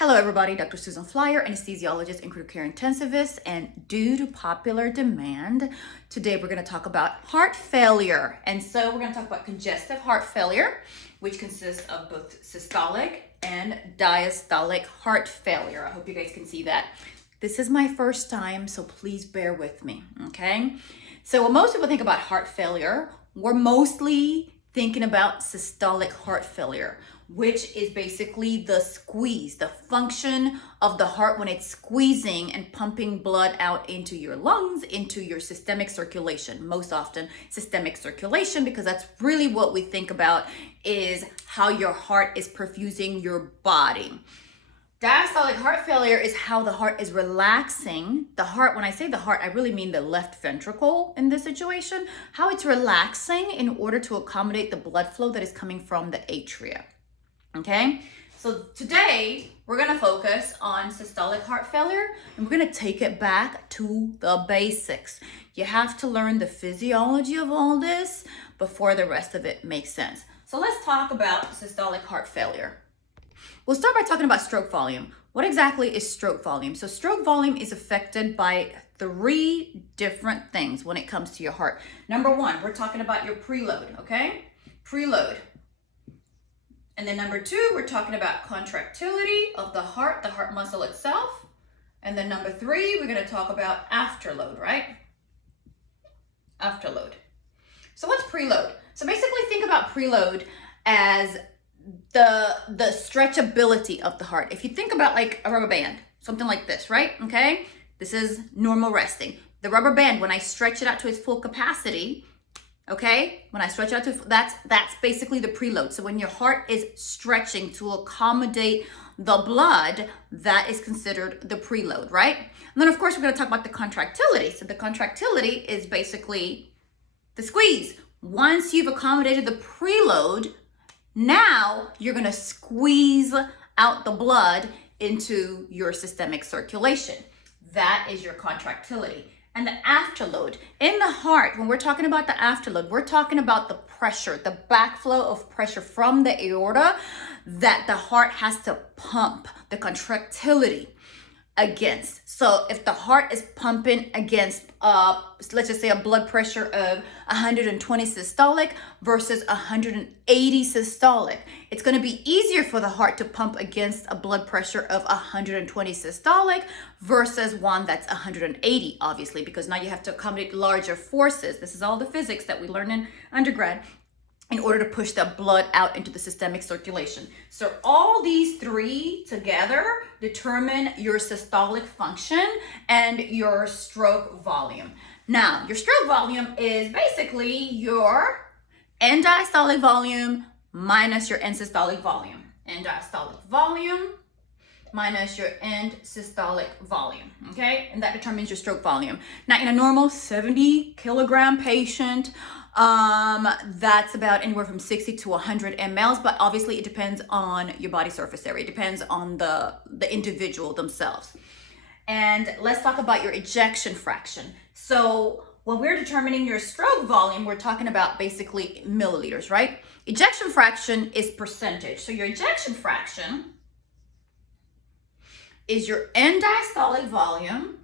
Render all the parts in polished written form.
Hello everybody, Dr. Susan Flyer, anesthesiologist and critical care intensivist, and due to popular demand, today we're going to talk about heart failure. And so we're going to talk about congestive heart failure, which consists of both systolic and diastolic heart failure. I hope you guys can see that. This is my first time, so please bear with me, okay? So when most people think about heart failure, we're mostly thinking about systolic heart failure, which is basically the squeeze, the function of the heart when it's squeezing and pumping blood out into your lungs, into your systemic circulation. Most often systemic circulation, because that's really what we think about is how your heart is perfusing your body. Diastolic heart failure is how the heart is relaxing. The heart, when I say the heart, I really mean the left ventricle in this situation, how it's relaxing in order to accommodate the blood flow that is coming from the atria. Okay, so today we're going to focus on systolic heart failure, and we're going to take it back to the basics. You have to learn the physiology of all this before the rest of it makes sense. So let's talk about systolic heart failure. We'll start by talking about stroke volume. What exactly is stroke volume? So stroke volume is affected by three different things when it comes to your heart. Number one, we're talking about your preload, okay? Preload. And then number two, we're talking about contractility of the heart muscle itself. And then number three, we're going to talk about afterload, right? Afterload. So what's preload? So basically think about preload as the stretchability of the heart. If you think about like a rubber band, something like this, right? Okay. This is normal resting. The rubber band, when I stretch it out to its full capacity, okay, when I stretch out to, that's basically the preload. So when your heart is stretching to accommodate the blood, that is considered the preload, right? And then of course we're going to talk about the contractility. So the contractility is basically the squeeze. Once you've accommodated the preload, now you're going to squeeze out the blood into your systemic circulation. That is your contractility. And the afterload in the heart, when we're talking about the afterload, we're talking about the pressure, the backflow of pressure from the aorta that the heart has to pump the contractility against. So if the heart is pumping against, let's just say a blood pressure of 120 systolic versus 180 systolic, it's going to be easier for the heart to pump against a blood pressure of 120 systolic versus one that's 180, obviously, because now you have to accommodate larger forces. This is all the physics that we learn in undergrad in order to push the blood out into the systemic circulation. So all these three together determine your systolic function and your stroke volume. Now, your stroke volume is basically your end diastolic volume minus your end systolic volume. End diastolic volume minus your end systolic volume, okay? And that determines your stroke volume. Now, in a normal 70 kilogram patient, that's about anywhere from 60 to 100 mLs, but obviously it depends on your body surface area. It depends on the individual themselves. And let's talk about your ejection fraction. So when we're determining your stroke volume, we're talking about basically milliliters, right? Ejection fraction is percentage. So your ejection fraction is your end diastolic volume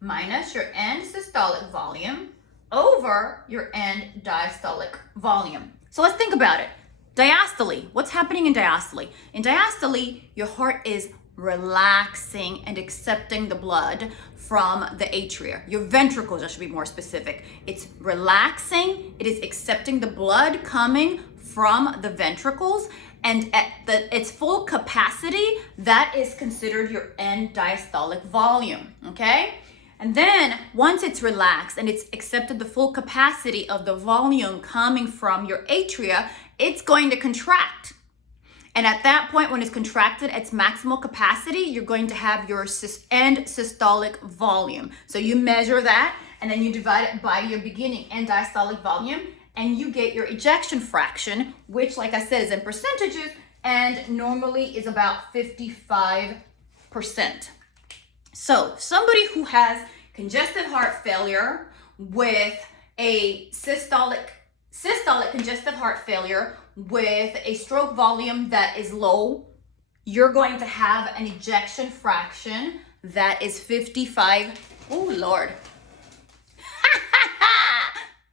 minus your end systolic volume over your end diastolic volume. So let's think about it. Diastole, what's happening in diastole? In diastole, your heart is relaxing and accepting the blood from the atria. Your ventricles, I should be more specific. It's relaxing, it is accepting the blood coming from the ventricles, and at its full capacity, that is considered your end diastolic volume, okay? And then once it's relaxed and it's accepted the full capacity of the volume coming from your atria, it's going to contract. And at that point, when it's contracted at its maximal capacity, you're going to have your end systolic volume. So you measure that and then you divide it by your beginning end diastolic volume, and you get your ejection fraction, which, like I said, is in percentages and normally is about 55%. So somebody who has congestive heart failure with a systolic congestive heart failure with a stroke volume that is low you're going to have an ejection fraction that is 55. Oh, Lord.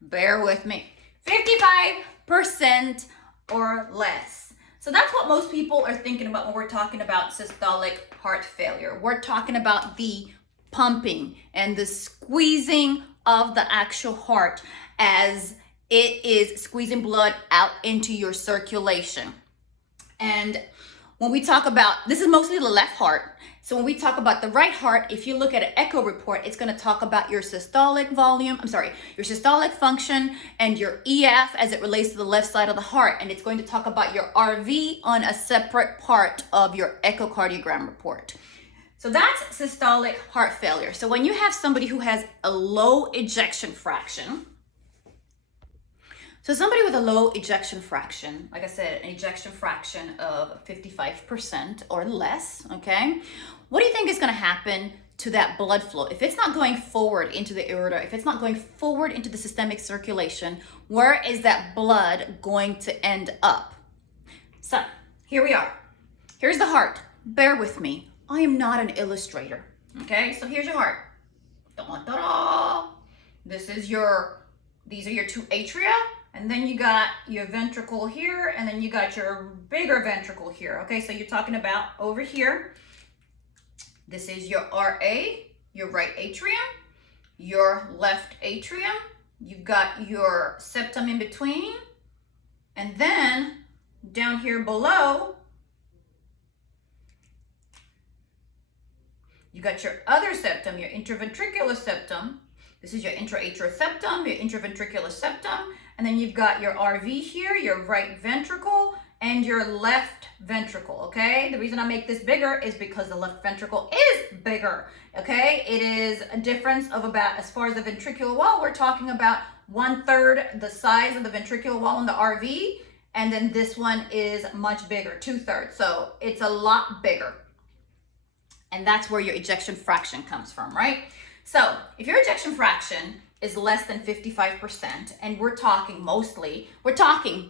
Bear with me. 55% or less. So that's what most people are thinking about when we're talking about systolic heart failure. We're talking about the pumping and the squeezing of the actual heart as it is squeezing blood out into your circulation. And when we talk about, this is mostly the left heart. So when we talk about the right heart, if you look at an echo report, it's going to talk about your systolic volume, your systolic function and your EF as it relates to the left side of the heart. And it's going to talk about your RV on a separate part of your echocardiogram report. So that's systolic heart failure. So when you have somebody who has a low ejection fraction, so somebody with a low ejection fraction, like I said, an ejection fraction of 55% or less, okay? What do you think is gonna happen to that blood flow? If it's not going forward into the aorta, if it's not going forward into the systemic circulation, where is that blood going to end up? So here we are. Here's the heart. Bear with me. I am not an illustrator, okay? So here's your heart. Da-da-da. These are your two atria. And then you got your ventricle here, and then you got your bigger ventricle here. Okay, so you're talking about over here. This is your RA, your right atrium, your left atrium. You've got your septum in between. And then down here below, you got your other septum, your interventricular septum. This is your intraatrial septum, your interventricular septum. And then you've got your RV here, your right ventricle, and your left ventricle, okay? The reason I make this bigger is because the left ventricle is bigger, okay? It is a difference of about, as far as the ventricular wall, we're talking about 1/3 the size of the ventricular wall in the RV, and then this one is much bigger, 2/3. So it's a lot bigger. And that's where your ejection fraction comes from, right? So if your ejection fraction is less than 55%, and we're talking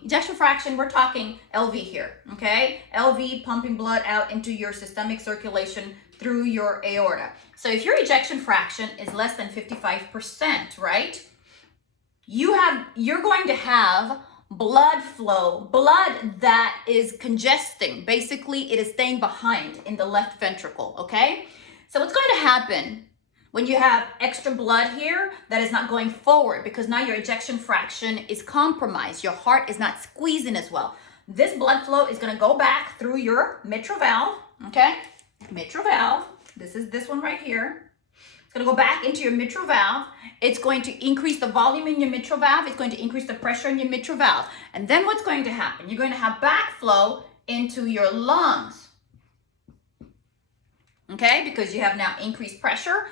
ejection fraction, we're talking LV here, okay? LV pumping blood out into your systemic circulation through your aorta. So if your ejection fraction is less than 55%, right? You're going to have blood flow, blood that is congesting. Basically, it is staying behind in the left ventricle, okay? So what's going to happen when you have extra blood here that is not going forward, because now your ejection fraction is compromised, your heart is not squeezing as well. This blood flow is going to go back through your mitral valve, okay? Mitral valve, this is this one right here. It's going to go back into your mitral valve. It's going to increase the volume in your mitral valve. It's going to increase the pressure in your mitral valve. And then what's going to happen? You're going to have backflow into your lungs, okay? Because you have now increased pressure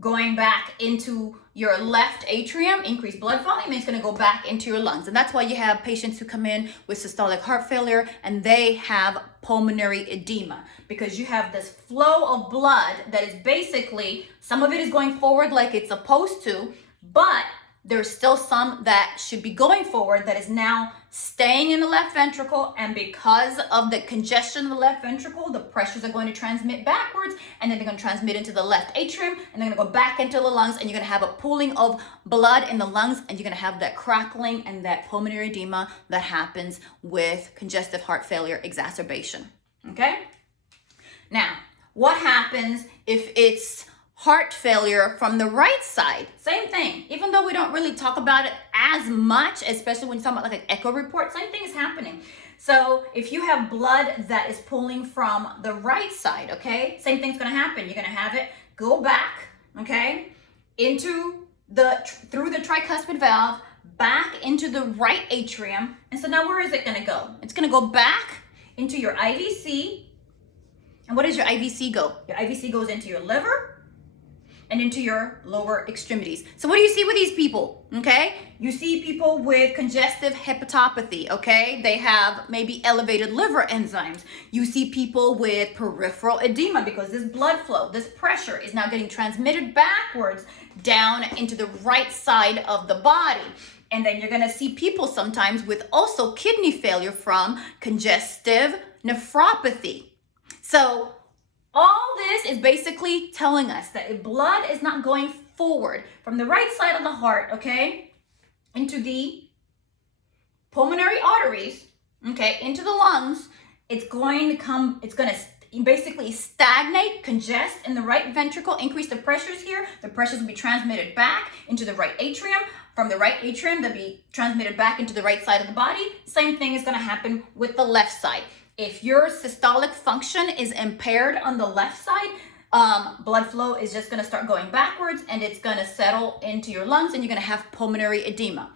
going back into your left atrium, increased blood volume, and it's going to go back into your lungs. And that's why you have patients who come in with systolic heart failure and they have pulmonary edema, because you have this flow of blood that is basically, some of it is going forward like it's supposed to, but there's still some that should be going forward that is now staying in the left ventricle, and because of the congestion of the left ventricle, the pressures are going to transmit backwards, and then they're going to transmit into the left atrium, and they're going to go back into the lungs, and you're going to have a pooling of blood in the lungs, and you're going to have that crackling and that pulmonary edema that happens with congestive heart failure exacerbation, okay? Now, what happens if it's heart failure from the right side? Same thing. Even though we don't really talk about it as much, especially when you talk about like an echo report, same thing is happening. So if you have blood that is pulling from the right side, okay, same thing's going to happen. You're going to have it go back, okay, through the tricuspid valve, back into the right atrium. And so now where is it going to go? It's going to go back into your IVC. And what does your IVC go? Your IVC goes into your liver and into your lower extremities. So what do you see with these people, okay? You see people with congestive hepatopathy, okay? They have maybe elevated liver enzymes. You see people with peripheral edema because this blood flow, this pressure is now getting transmitted backwards down into the right side of the body. And then you're gonna see people sometimes with also kidney failure from congestive nephropathy. So all this is basically telling us that if blood is not going forward from the right side of the heart, okay, into the pulmonary arteries, okay, into the lungs, it's going to basically stagnate, congest in the right ventricle, increase the pressures here. The pressures will be transmitted back into the right atrium. From the right atrium, they'll be transmitted back into the right side of the body. Same thing is going to happen with the left side. If your systolic function is impaired on the left side, blood flow is just going to start going backwards, and it's going to settle into your lungs, and you're going to have pulmonary edema.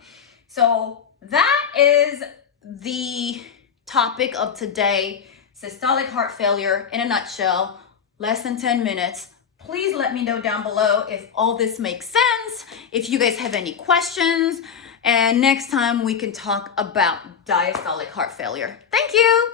So that is the topic of today. Systolic heart failure in a nutshell, less than 10 minutes. Please let me know down below if all this makes sense, if you guys have any questions, and next time we can talk about diastolic heart failure. Thank you.